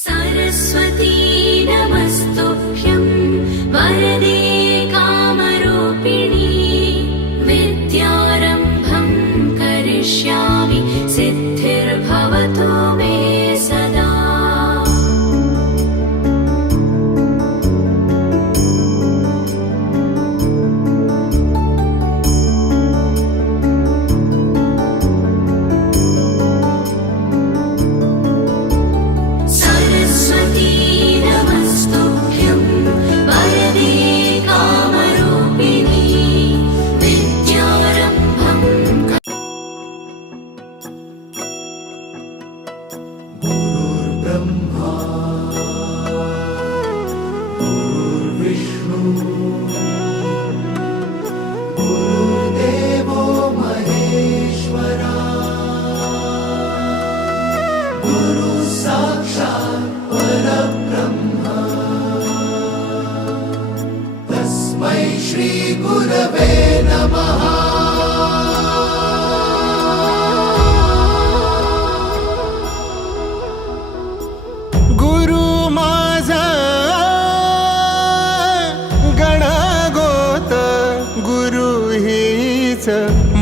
सरस्वती नमस्तुभ्यं वरदे कामरूपिणी विद्यारम्भं करिष्यामि सिद्धिर्भवतु मे सदा। गुरुर्देवो महेश्वरा गुरु साक्षात् परब्रह्म तस्मै श्री गुरवे नमः।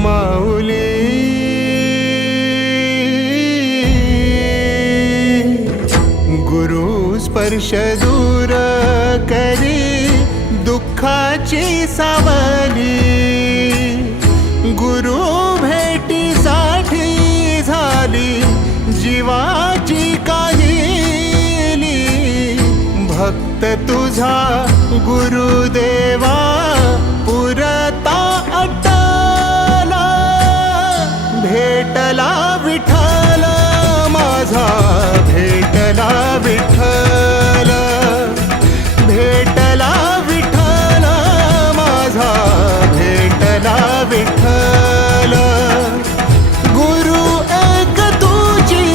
माऊली गुरु स्पर्श दूर करी दुःखाची सावली गुरु भेटीसाठी झाली जीवाची काहिली भक्त तुझा गुरुदेवा पुरता भेटला विठ्ठल माझा भेटला विठ्ठल भेटला विठ्ठल माझा भेटला विठ्ठल गुरु एक तुझी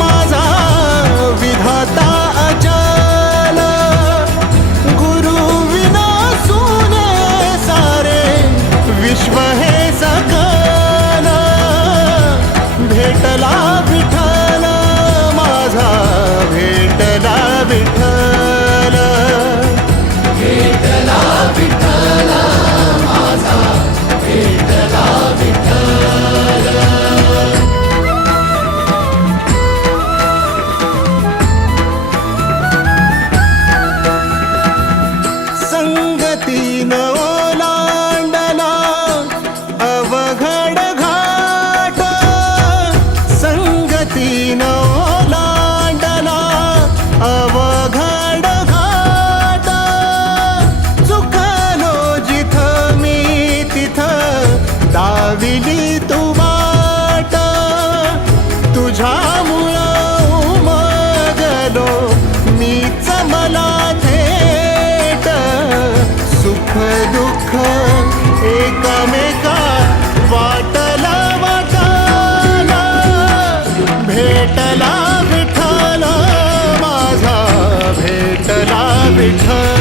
माझा विधाता अचल गुरु विना सुने सारे विश्व हे सकल भेटला विठ्ठल माझा भेटला विठ्ठल भेटला विठ्ठल माझा भेटला विठ्ठल। संगतीन ओलांडला अवघड घाट संगतीन ओलांडला अवघड घाट चुकलो जिथं मी तिथं दाविली तू वाट तुझ्यामुळं उमगलो मीच मला थेट सुख दुःख एकमेका वाटला वाटाला भेटला विठ्ठल माझा भेटला विठ्ठल।